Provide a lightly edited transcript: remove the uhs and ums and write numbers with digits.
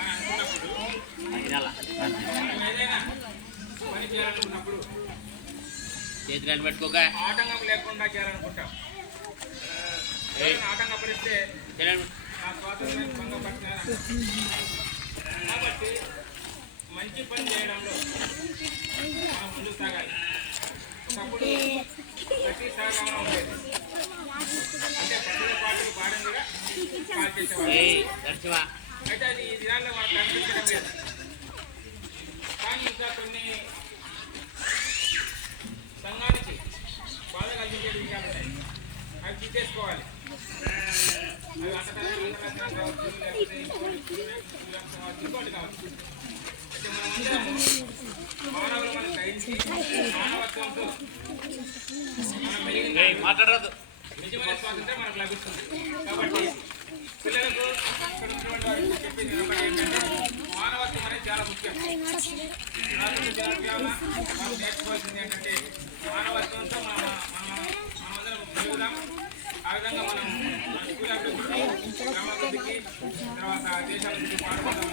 అని అనుకున్నప్పుడు ఏదైనా పని చేయాలనుకున్నప్పుడు చేతులు పెట్టుకోక ఆటంకం లేకుండా చేయాలనుకుంటాం. ఆటంకపరిస్తే నా స్వాతంత్ర్యం భంగపడుతున్నారు. కాబట్టి మంచి పని చేయడంలో మనం ముందుకు సాగాలి. ఒకప్పుడు ప్రతి సహకారం ఉండేది, అంటే ప్రజల పాటు బాడంగా కాల్ చేసేవాళ్ళు. అయితే అది ఈ దినాల్లో మనకు కనిపించడం లేదు. కానీ ఇంకా కొన్ని సంఘానికి బాధ కలిగించే విషయాలు ఉన్నాయి, అవి తీసేసుకోవాలి. అవి అంతటా కావచ్చు, లేకపోతే ఇంకోటి కావచ్చు. అయితే మనమందరం మానవులు మనం గ్రహించి మానవత్వంతో మనం మెలిగిన మాట్లాడదు నిజమైన స్వాతంత్రం మనకు లభిస్తుంది. కాబట్టి పిల్లలకు ఇక్కడ ఉన్నటువంటి వారికి చెప్పి నిలబడి ఏంటంటే మానవత్వం అనేది చాలా ముఖ్యం. మనం నేర్చుకోవాల్సింది ఏంటంటే మానవత్వంతో మనమందరం మెలుగుదాం. ఆ విధంగా మనం మన స్కూల్ అభివృద్ధికి, గ్రామాభివృద్ధికి, తర్వాత దేశాభివృద్ధికి పాల్గొందాం.